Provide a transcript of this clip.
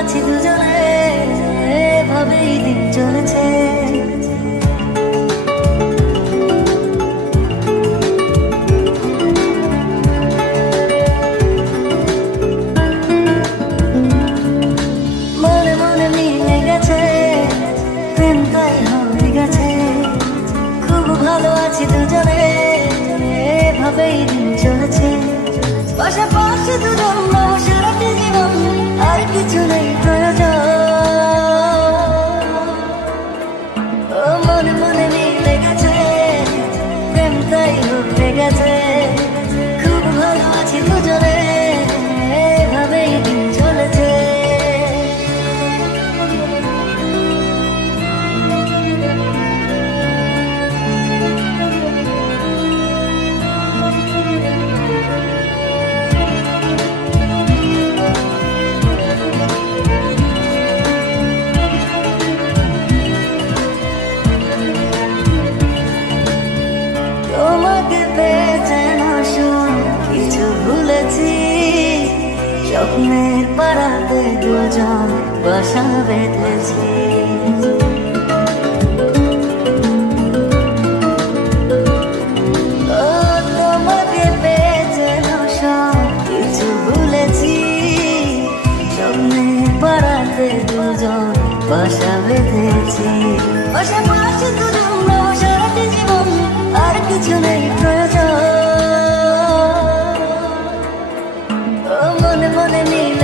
আছি দুজনে, এভাবেই দিন চলেছে। মনে মনে মিলে গেছে, প্রেম তাই হয়ে গেছে। খুব ভালো আছি দুজনে, এভাবেই দিন চলেছে। পাশাপাশি দুজন সারাটি জীবন, আর কিছু নেই প্রয়োজন। ও মনে মনে মিলে গেছে, প্রেম তাই হয়ে গেছে। খুব ভালো আছি দুজনে, এভাবেই দিন চলেছে। তোমাকে পেয়েছে না কিছু ভুলেছি, স্বপ্নের পাড়াতে দুজন বাসা বেঁধেছি। ও তোমাকে পেয়েছে না কিছু ভুলেছি, স্বপ্নের পাড়াতে দুজন বাসা বেঁধেছি। পাশাপাশি দুজন সারাটি জীবন, আর কিছু নেই প্রয়োজন। ও মনে মনে মিলে